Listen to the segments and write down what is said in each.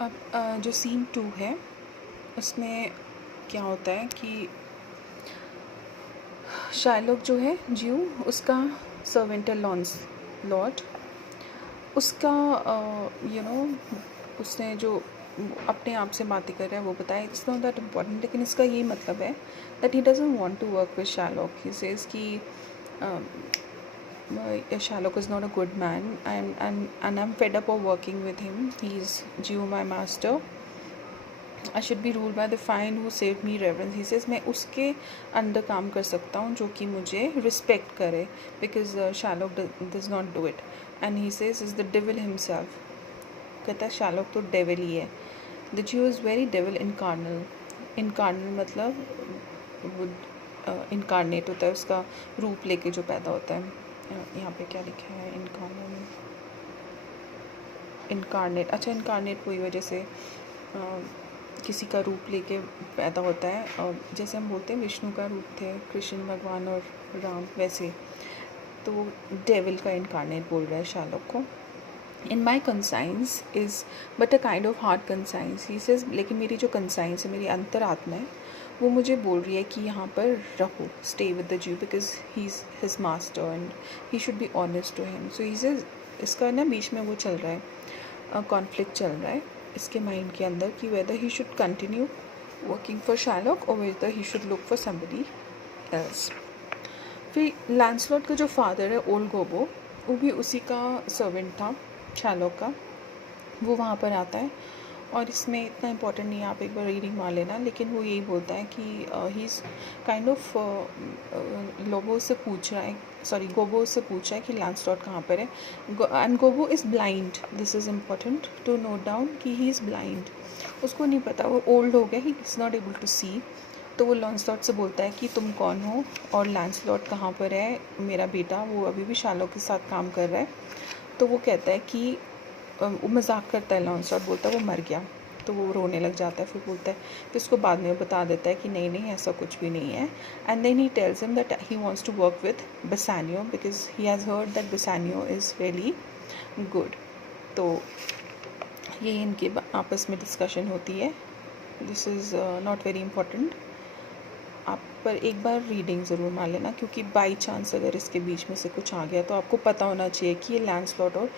अब जो सीन 2 है उसमें क्या होता है कि शार्लॉक जो है ज्यू, उसका सर्वेंट है लॉर्ड, उसका उसने जो अपने आप से बातें कर रहा है वो बताया, इट्स नॉट दैट इम्पॉर्टेंट, लेकिन इसका यही मतलब है that he doesn't want to work with Sherlock. He says कि Sherlock is not a good man, and I'm fed up of working with him. He's Jew, my master. I should be ruled by the fine who saved me reverence. He says मैं उसके under काम कर सकता हूँ जो कि मुझे respect करे, because Sherlock does not do it. And he says is the devil himself. कहता है Sherlock तो devil ही है. The Jew is very devil incarnate मतलब वो incarnate होता है, उसका रूप लेके जो पैदा होता है. यहाँ पे क्या लिखा है इनकारनेट. अच्छा, इनकारनेट वही वजह से किसी का रूप लेके पैदा होता है. जैसे हम बोलते हैं विष्णु का रूप थे कृष्ण भगवान और राम, वैसे तो वो डेविल का इनकारनेट बोल रहा है शार्लॉक को. In my conscience is but a kind of hard conscience. He says लेकिन मेरी जो कंसाइंस है, मेरी अंतरात्मा है, वो मुझे बोल रही है कि यहाँ पर रहो, stay with the Jew, because he is his master and he should be honest to him. So he says इसका ना बीच में वो चल रहा है, कॉन्फ्लिक्ट चल रहा है इसके माइंड के अंदर कि whether he should continue working for Shylock और whether he should look for somebody else. फिर लैंसलॉट का जो फादर है ओल्ड गोबो, वो भी उसी का सर्वेंट था शार्लॉक का. वो वहाँ पर आता है और इसमें इतना इम्पोर्टेंट नहीं है, आप एक बार रीडिंग मार लेना, लेकिन वो यही बोलता है कि he is kind of Gobbo से पूछ रहा है कि लैंसलॉट कहाँ पर है. And Gobbo is blind. This is important to note down कि ही इज़ ब्लाइंड. उसको नहीं पता, वो ओल्ड हो गया, he is not able to see. तो वो लैंसलॉट से बोलता है कि तुम कौन हो और लैंसलॉट कहाँ पर है. मेरा बेटा वो अभी भी शार्लॉक के साथ काम कर रहा है. तो वो कहता है कि वो मजाक करता है. लैंसलॉट बोलता है वो मर गया. तो वो रोने लग जाता है. फिर बोलता है, फिर उसको बाद में बता देता है कि नहीं ऐसा कुछ भी नहीं है. And then he tells him that he wants to work with Bassanio because he has heard that Bassanio is really good. तो ये इनके आपस में डिस्कशन होती है. This is not very important. आप पर एक बार रीडिंग ज़रूर मार लेना, क्योंकि बाई चांस अगर इसके बीच में से कुछ आ गया तो आपको पता होना चाहिए कि ये लैंसलॉट और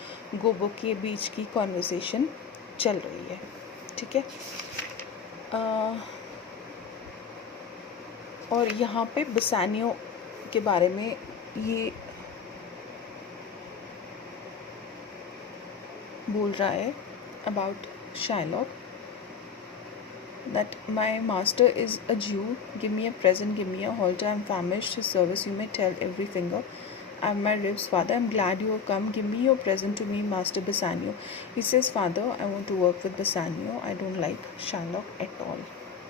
गोबो के बीच की कॉन्वर्सेशन चल रही है. ठीक है. और यहाँ पे बेसानियो के बारे में ये बोल रहा है about Sherlock that my master is a Jew. Give me a present, give me a halter. I'm famished. His service you may tell every finger. I'm my ribs, father. I'm glad you have come. Give me your present to me, Master Bassanio. He says, Father, I want to work with Bassanio. I don't like Sherlock at all.